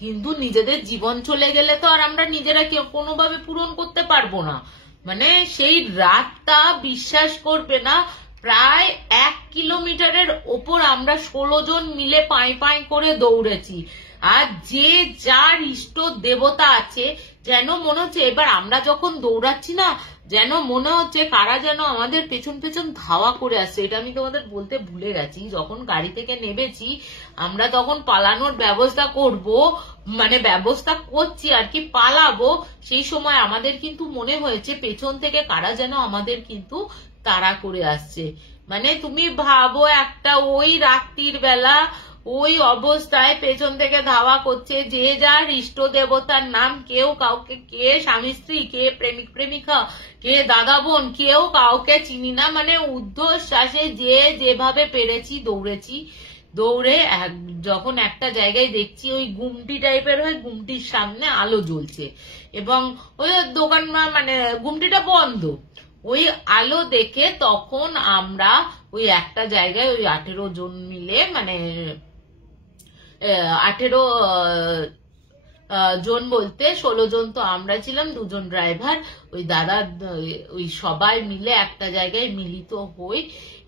কিন্তু নিজেদের জীবন চলে গেলে তো আর আমরা নিজেরা কোনোভাবে পূরণ করতে পারবো না। মানে সেই রাতটা বিশ্বাস করবে না, প্রায় 1 কিলোমিটারের ওপর আমরা 16 জন মিলে পাই পাই করে দৌড়েছি। আর যে যার ইষ্ট দেবতা আছে, যেন মনে হচ্ছে এবার আমরা যখন দৌড়াচ্ছি না, যেন মনে হচ্ছে কারা যেন আমাদের পেছন পেছন ধাওয়া করে আসছে। এটা আমি তোমাদের বলতে ভুলে গেছি, যখন গাড়ি থেকে নেমেছি আমরা তখন পালানোর ব্যবস্থা করব, মানে ব্যবস্থা করছি আর কি, পালাবো, সেই সময় আমাদের কিন্তু মনে হয়েছে পেছন থেকে কারা যেন আমাদের কিন্তু তাড়া করে আসছে। মানে তুমি ভাবো, একটা ওই রাত্রির বেলা ওই অবস্থায় পেছন থেকে ধাওয়া করছে, যে যার ইষ্ট দেবতার নাম, কেউ কাউকে, কে স্বামী স্ত্রী, কে প্রেমিক প্রেমিকা, কে দাদা বোন, কেউ কাউকে চিনি না, মানে ঊর্ধ্বশ্বাসে যে যেভাবে পেরেছি দৌড়েছি। দৌড়ে যখন একটা জায়গায় দেখছি ওই গুমটি টাইপের হয়, গুমটির সামনে আলো জ্বলছে এবং ওই দোকান, মানে গুমটিটা বন্ধ, ওই আলো দেখে তখন আমরা ওই একটা জায়গায় ওই 18 জন মিলে, মানে 18 জন বলতে 16 জন তো আমরা ছিলাম, 2 জন ড্রাইভার, ওই দাদা, ওই সবাই মিলে একটা জায়গায় মিলিত হই।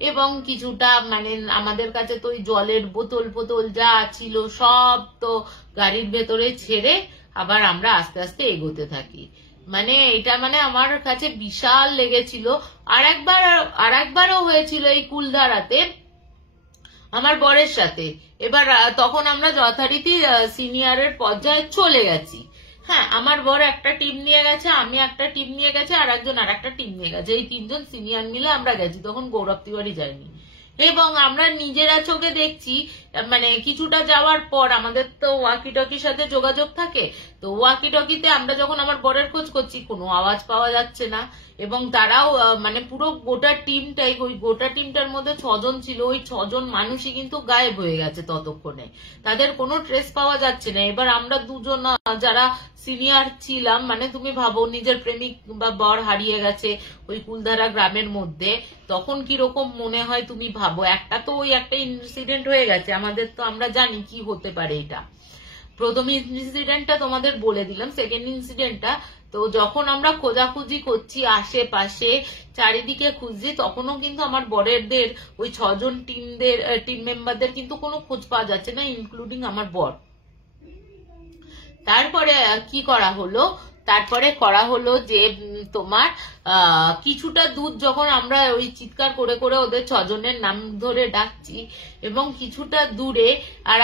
এবং কিছুটা মানে আমাদের কাছে তো ওই জলের বোতল যা ছিল সব তো গাড়ির ভেতরে ছেড়ে আবার আমরা আস্তে আস্তে এগোতে থাকি। মানে এটা মানে আমার কাছে বিশাল লেগেছিল। আর একবারও হয়েছিল এই কুলধারাতে, আমার বরের সাথে। এবার তখন আমরা যথারীতি সিনিয়রের পর্যায়ে চলে গেছি। হ্যাঁ, আমার বর একটা টিম নিয়ে গেছে, আমি একটা টিম নিয়ে গেছে, আর একজন আর একটা টিম নিয়ে গেছে। এই 3 জন সিনিয়র মিলে আমরা গেছি, তখন গৌরব তিওয়ারি যায়নি। এবং আমরা নিজেরা চোখে দেখছি, মানে কিছুটা যাওয়ার পর আমাদের তো ওয়াকি টকির সাথে যোগাযোগ থাকে, তো ওয়াকি টকিতে আমরা যখন আমার বরের খোঁজ করছি কোনো আওয়াজ পাওয়া যাচ্ছে না। এবং তারাও মানে পুরো গোটা টিমটাই, ওই গোটা টিমটার মধ্যে 6 জন ছিল, ওই 6 জন মানুষই কিন্তু গায়েব হয়ে গেছে ততক্ষণে, তাদের কোনো ট্রেস পাওয়া যাচ্ছে না। এবার আমরা দুজন যারা সিনিয়র ছিলাম, মানে তুমি ভাবো নিজের প্রেমিক বা বর হারিয়ে গেছে ওই কুলধারা গ্রামের মধ্যে, তখন কিরকম মনে হয় তুমি ভাবো। একটা তো ওই একটা ইনসিডেন্ট হয়ে গেছে আমাদের, তো আমরা জানি কি হতে পারে। এটা প্রথম ইনসিডেন্টটা তোমাদের বলে দিলাম। সেকেন্ড ইনসিডেন্টটা, তো যখন আমরা খোঁজাখুঁজি করছি আশেপাশে চারিদিকে খুঁজছি, তখনও কিন্তু আমার বরেরদের ওই 6 জন টিম মেম্বারদের কিন্তু কোনো খোঁজ পাওয়া যাচ্ছে না, ইনক্লুডিং আমার বর। তারপরে কি করা হলো, তারপরে করা হলো যে তোমার কিছুটা দূর যখন আমরা ওই চিৎকার করে করে ওদের 6 জনের নাম ধরে ডাকছি, এবং কিছুটা দূরে আর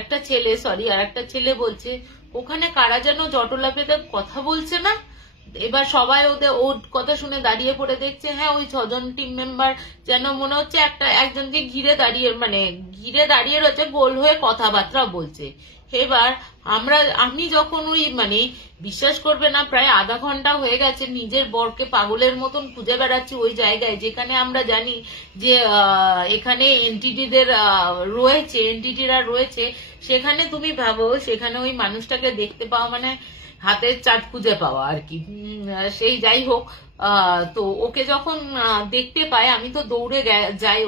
একটা ছেলে বলছে ওখানে কারা যেন জটলা পেতে কথা বলছে না। এবার সবাই ওর কথা শুনে দাঁড়িয়ে পড়ে দেখছে, হ্যাঁ ওই 6 জন টিম মেম্বার যেন মনে হচ্ছে একজনকে ঘিরে দাঁড়িয়ে রয়েছে, গোল হয়ে কথাবার্তা বলছে। এবার আমি যখন ওই মানে বিশ্বাস করবে না, প্রায় আধা ঘন্টা হয়ে গেছে নিজের বরকে পাগলের মতন খুঁজে বেড়াচ্ছি ওই জায়গায় যেখানে আমরা জানি যে এখানে এনটিটিরা রয়েছে। সেখানে তুমি ভাবো, সেখানে ওই মানুষটাকে দেখতে পাওয়া মানে হাতের চাঁদ খুঁজে পাওয়া আর কি। সেই যাই হোক, তো ওকে যখন দেখতে পাই আমি তো দৌড়ে যাই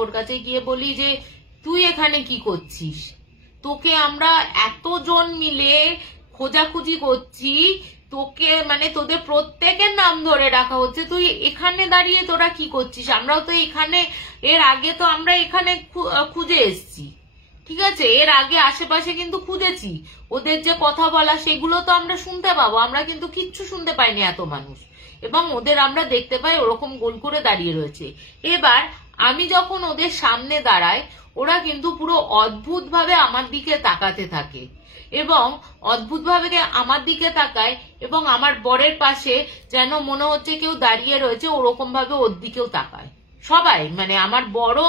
ওর কাছে গিয়ে বলি যে তুই এখানে কি করছিস? তোকে আমরা এতজন মিলে খোঁজাখুঁজি করছি, তোকে মানে তোদের প্রত্যেকের নাম ধরে রাখা হচ্ছে, তুই এখানে দাঁড়িয়ে তোরা কি করছিস? আমরাও তো এখানে, এর আগে তো আমরা এখানে খুঁজে এসছি, ঠিক আছে, এর আগে আশেপাশে কিন্তু খুঁজেছি, ওদের যে কথা বলা সেগুলো তো আমরা শুনতে পাবো, আমরা কিন্তু কিচ্ছু শুনতে পাইনি এত মানুষ। এবং ওদের আমরা দেখতে পাই ওরকম গোল করে দাঁড়িয়ে রয়েছে। এবার আমি যখন ওদের সামনে দাঁড়াই, ওরা কিন্তু পুরো অদ্ভুত ভাবে আমার দিকে তাকাতে থাকে, এবং অদ্ভুত ভাবে আমার দিকে তাকায়, এবং আমার বরের পাশে যেন মনে হচ্ছে কেউ দাঁড়িয়ে রয়েছে, ওরকম ভাবে ওর দিকেও তাকায় সবাই। মানে আমার বড়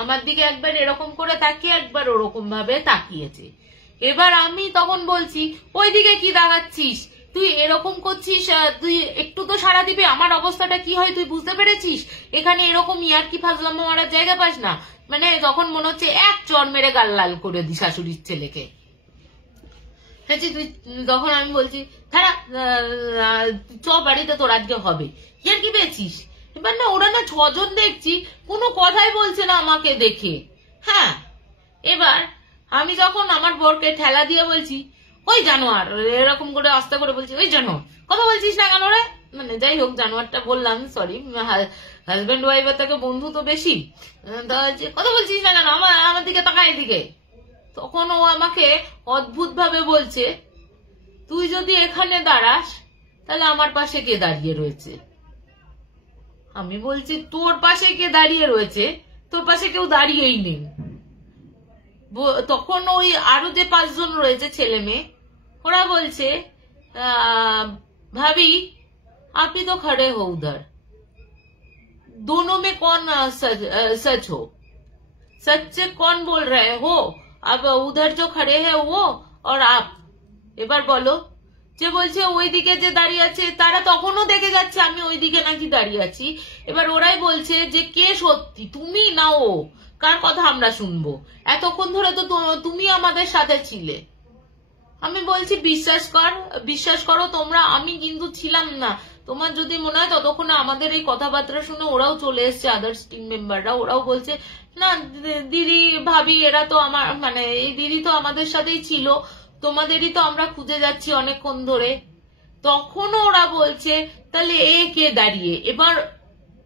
আমার দিকে একবার এরকম করে তাকিয়ে, একবার ওরকম ভাবে তাকিয়েছে। এবার আমি তখন বলছি, ওইদিকে কি তাকাচ্ছিস? তুই এরকম করছিস, তুই একটু তো সাড়া দিবি, আমার অবস্থাটা কি হয় তুই বুঝতে পেরেছিস? এখানে এরকম ইয়ার্কি ফাজলামো মারার জায়গা পাস না? মানে তখন মনে হচ্ছে এক চর মেরে গাল লাল করে দি শাশুড়ির ছেলেকে। তুই তখন আমি বলছি, হ্যাঁ চ বাড়িতে তোর আজকে হবে, ইয়ার্কি পেয়েছিস? এবার না ওরা না 6 জন দেখছি কোনো কথাই বলছে না আমাকে দেখে। হ্যাঁ, এবার আমি যখন আমার বরকে ঠেলা দিয়ে বলছি, ওই জানোয়ার, এরকম করে আস্তে করে বলছি, ওই জানোয়ার কথা বলছিস না কেন রে? মানে যাই হোক, জানোয়ারটা বললাম, সরি, হাজবেন্ড ওয়াইফের থেকে বন্ধু তো বেশি, কথা বলছিস না কেন, আমার দিকে তাকায় এদিকে। তখন ও আমাকে অদ্ভুত ভাবে বলছে, তুই যদি এখানে দাঁড়াস তাহলে আমার পাশে কে দাঁড়িয়ে রয়েছে? আমি বলছি, তোর পাশে কে দাঁড়িয়ে রয়েছে? তোর পাশে কেউ দাঁড়িয়েই নেই। তখন ওই আরো যে 5 জন রয়েছে ছেলে মেয়ে, ওরা বলছে, ভাবি আপনি তো खड़े हो उधर, दोनों में कौन सच हो? सच से कौन बोल रहे हो? अब उधर जो खड़े हैं वो और आप, এবার বলো। যে বলছে ওইদিকে যে দাঁড়িয়ে আছে তারা তখনও দেখে যাচ্ছে আমি ওইদিকে নাকি দাঁড়িয়ে আছি। এবার ওরাই বলছে যে কে সত্যি, তুমি না ও? কার কথা আমরা শুনবো? এতক্ষণ ধরে তো তুমি আমাদের সাথে ছিলে। আমি বলছি, বিশ্বাস করো তোমরা, আমি কিন্তু ছিলাম না। তোমার যদি মনে হয় ততক্ষণে আমাদের এই কথাবার্তা শুনে ওরাও চলে এসছে, আদার্স টিম মেম্বাররা, ওরাও বলছে না দিদি ভাবি এরা তো আমার, মানে এই দিদি তো আমাদের সাথেই ছিল, তোমাদেরই তো আমরা খুঁজে যাচ্ছি অনেকক্ষণ ধরে। তখনও ওরা বলছে তাহলে এ কে দাঁড়িয়ে? এবার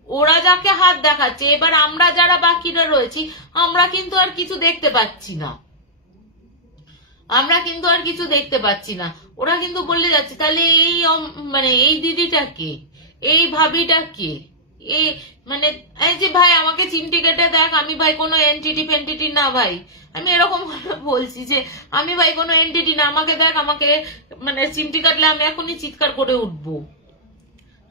ওরা যাকে হাত দেখাচ্ছে, এবার আমরা যারা বাকিরা রয়েছি আমরা কিন্তু আর কিছু দেখতে পাচ্ছি না, ওরা কিন্তু বলে যাচ্ছে তাহলে এই মানে এই দিদিটা কে, এই ভাবিটা কে? এই মানে এই যে ভাই আমাকে চিমটি কেটে দেখ, আমি ভাই কোনো এনটিটি ফেন্টিটি না ভাই, আমি এরকম বলছি যে আমি ভাই কোনো এনটিটি না, আমাকে দেখ, আমাকে মানে চিমটি কাটলে আমি এখনই চিৎকার করে উঠবো।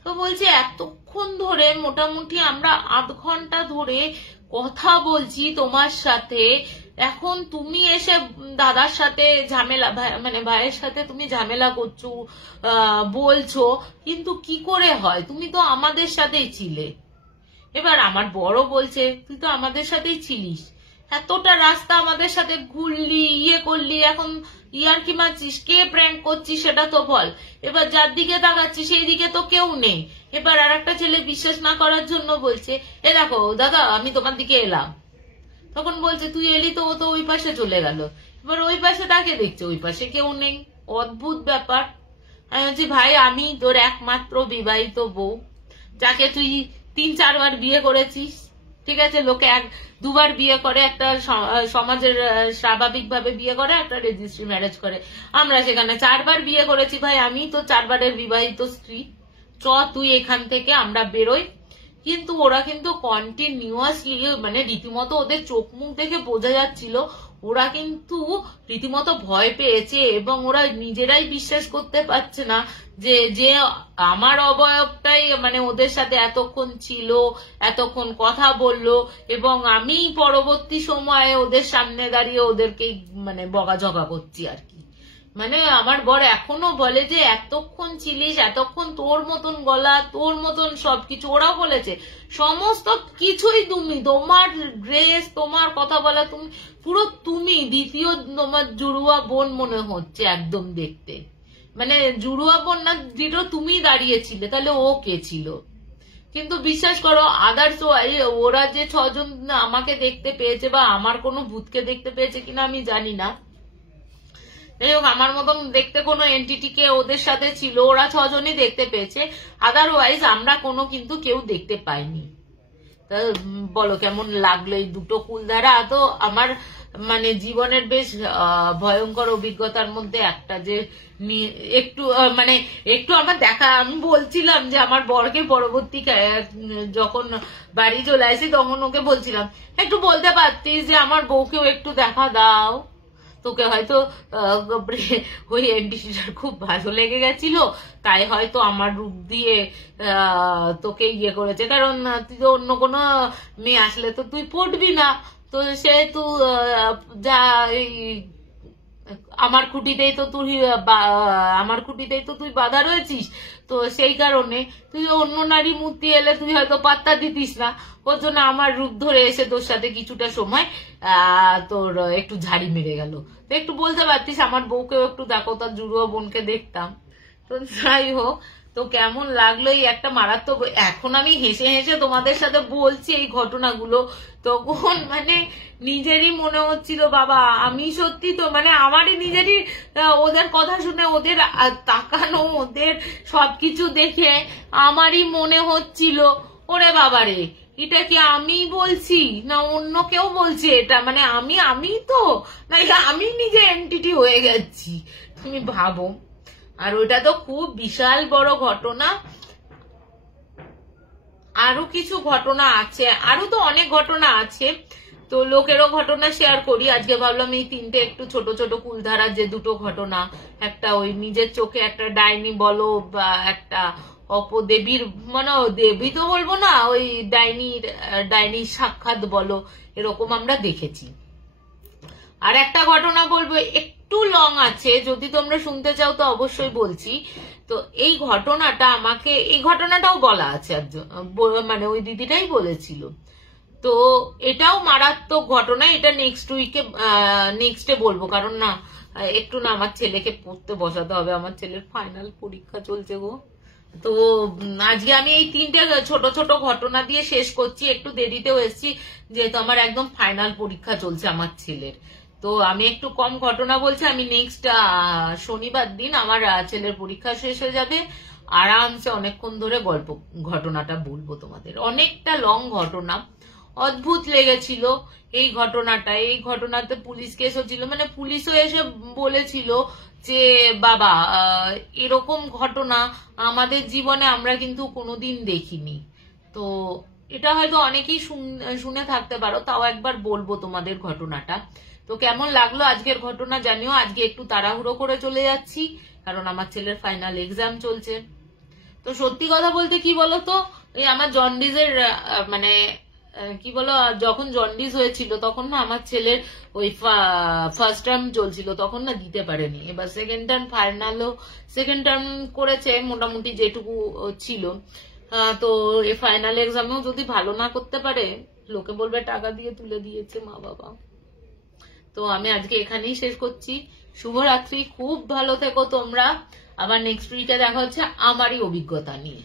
তো বলছে এতক্ষণ ধরে মোটামুটি আমরা 8 ঘন্টা ধরে কথা বলছি তোমার সাথে, এখন তুমি এসে দাদার সাথে ঝামেলা, মানে ভাইয়ের সাথে তুমি ঝামেলা করছো, বলছো, কিন্তু কি করে হয়, তুমি তো আমাদের সাথেই ছিলে। এবার আমার বড় বলছে তুই তো আমাদের সাথেই ছিলিস, এতটা রাস্তা আমাদের সাথে ঘুরলি, ইয়ে করলি, এখন ইয়ার কি মারছিস, কে প্র্যাঙ্ক করছিস সেটা তো বল। এবার যার দিকে তাকাচ্ছিস সেই দিকে তো কেউ নেই। এবার আর একটা ছেলে বিশ্বাস না করার জন্য বলছে এ দেখো দাদা আমি তোমার দিকে এলাম, তখন বলছে তুই এলি তো, ও তো ওই পাশে চলে গেল। এবার ওই পাশে তাকে দেখছে, ওই পাশে কেউ নেই। অদ্ভুত ব্যাপার। আমি বলছি ভাই আমি তোর একমাত্র বিবাহিত বউ, যাকে তুই 3-4 বার বিয়ে করেছিস, ঠিক আছে, লোকে 1-2 বার বিয়ে করে, একটা সমাজের স্বাভাবিকভাবে বিয়ে করে, একটা রেজিস্ট্রি ম্যারেজ করে, আমরা সেখানে 4 বার বিয়ে করেছি ভাই, আমি তো 4 বারের বিবাহিত স্ত্রী, চ তুই এখান থেকে আমরা বেরোই। কিন্তু ওরা কিন্তু কন্টিনিউয়াসলি মানে রীতিমতো ওদের চোখ মুখ দেখে বোঝা যাচ্ছিল ওরা কিন্তু রীতিমতো ভয় পেয়েছে, এবং ওরা নিজেরাই বিশ্বাস করতে পারছে না যে যে আমার অবয়বটাই মানে ওদের সাথে এতক্ষণ ছিল, এতক্ষণ কথা বললো, এবং আমি পরবর্তী সময়ে ওদের সামনে দাঁড়িয়ে ওদেরকেই মানে বকাঝকা করছি আর কি। মানে আমার বর এখনো বলে যে এতক্ষণ ছিলিস, এতক্ষণ তোর মতন গলা, তোর মতন সবকিছু, ওরাও বলেছে সমস্ত কিছুই তুমি, তোমার ড্রেস, তোমার কথা বলা, তুমি পুরো তুমি দ্বিতীয় তোমার জুড়ুয়া বোন মনে হচ্ছে একদম দেখতে, মানে জুড়ুয়া বোন না যেটা তুমি দাঁড়িয়েছিলে, তাহলে ও কে ছিল। কিন্তু বিশ্বাস করো আদার্স ওরা যে 6 জন আমাকে দেখতে পেয়েছে বা আমার কোনো ভূতকে দেখতে পেয়েছে কিনা আমি জানি না, যাই হোক আমার মতন দেখতে কোনো এন্টিটিকে ওদের সাথে ছিল, ওরা 6 জনই দেখতে পেয়েছে, আদারওয়াইজ আমরা কোনো কিন্তু কেউ দেখতে পাইনি। বলো কেমন লাগলো এই দুটো কুলধারা। তো আমার মানে জীবনের বেশ ভয়ঙ্কর অভিজ্ঞতার মধ্যে একটা, যে একটু মানে একটু আমার দেখা, আমি বলছিলাম যে আমার বরকে পরবর্তী যখন বাড়ি চলে আসি তখন ওকে বলছিলাম একটু বলতে পারতিস যে আমার বউকেও একটু দেখা দাও, তোকে হয়তো ওই এন্টিটিটার খুব ভালো লেগে গেছিল, তাই হয়তো আমার রূপ দিয়ে তোকে ইয়ে করেছে, কারণ তুই তো অন্য কোনো মেয়ে আসলে তো তুই পড়বি না, তো সেহেতু যা আমার খুঁটিতেই তো তুই বাধা রয়েছিস, তো সেই কারণে তুই অন্য নারী মূর্তি এলে তুই হয়তো পাত্তা দিতিস না, ওর জন্য আমার রূপ ধরে এসে তোর সাথে কিছুটা সময় তোর একটু ঝাড়ি মেরে গেল। তো একটু বলতে পারতিস আমার বউকেও একটু দেখো, তার জুড়ুয়া বোনকে দেখতাম। তো যাই হোক, তো কেমন লাগলো এই একটা মারাত্মক, এখন আমি হেসে হেসে তোমাদের সাথে বলছি এই ঘটনাগুলো, তখন মানে নিজেরই মনে হচ্ছিল বাবা আমি সত্যি তো মানে আমারই নিজেরই ওদের কথা শুনে, ওদের তাকানো, ওদের সবকিছু দেখে আমারই মনে হচ্ছিল ওরে বাবারে এটা কি আমি বলছি না অন্য কেউ বলছে, এটা মানে আমি তো না আমি নিজে এন্টিটি হয়ে গেছি, তুমি ভাবো। আর ওটা তো খুব বিশাল বড় ঘটনা। আরো কিছু ঘটনা আছে, আরো তো অনেক ঘটনা আছে, তো লোকেরও ঘটনা শেয়ার করি। আজকে ভাবলাম এই 3টে একটু ছোট ছোট কুলধারার যে 2টো ঘটনা, একটা ওই নিজের চোখে একটা ডাইনি বলো বা একটা অপদেবীর, মানে দেবী তো বলবো না, ওই ডাইনির সাক্ষাৎ বলো, এরকম আমরা দেখেছি। আর একটা ঘটনা বলবো একটু লং আছে, যদি তোমরা শুনতে চাও তো অবশ্যই বলছি। তো এই ঘটনাটাও বলা আছে, মানে ওই দিদিটাই বলেছিল। তো এটাও মারাত্মক ঘটনা, এটা নেক্সটে বলবো, কারণ না একটু না আমার ছেলেকে পড়তে বসাতে হবে, আমার ছেলের ফাইনাল পরীক্ষা চলছে গো। তো আজকে আমি এই 3টে ছোট ছোট ঘটনা দিয়ে শেষ করছি, একটু দেরিতেও এসেছি যেহেতু আমার একদম ফাইনাল পরীক্ষা চলছে আমার ছেলের। তো আমি একটু কম ঘটনা বলছি, আমি নেক্সট শনিবার দিন আমার ছেলের পরীক্ষা শেষ হয়ে যাবে, আরামসে অনেকক্ষণ ধরে ঘটনাটা বলবো তোমাদের। অনেকটা লং ঘটনা, অদ্ভুত লেগেছিল এই ঘটনাতে পুলিশ কেসও ছিল, মানে পুলিশও এসে বলেছিল যে বাবা এরকম ঘটনা আমাদের জীবনে আমরা কিন্তু কোনোদিন দেখিনি। তো তো এটা হয়তো অনেকেই শুনে থাকতে পারো, তাও একবার বলবো তোমাদের ঘটনাটা। তো কেমন লাগলো আজকের ঘটনা জানিও। আজকে একটু তাড়াহুড়ো করে চলে যাচ্ছি কারণ আমার ছেলের ফাইনাল এক্সাম চলছে। তো সত্যি কথা বলতে কি বলতো, এই আমার জন্ডিসের মানে কি বলো, যখন জন্ডিস হয়েছিল তখন না আমার ছেলের ওই ফার্স্ট টার্ম চলছিল, তখন না দিতে পারেনি। এবার সেকেন্ড টার্ম ফাইনালও সেকেন্ড টার্ম করেছে মোটামুটি যেটুকু ছিল। তো এই ফাইনাল এক্সামেও যদি ভালো না করতে পারে লোকে বলবে টাকা দিয়ে তুলে দিয়েছে মা বাবা। তো আমি আজকে এখানেই শেষ করছি। শুভরাত্রি, খুব ভালো থেকো তোমরা। আবার নেক্সট উইকে দেখা হচ্ছে আমারই অভিজ্ঞতা নিয়ে।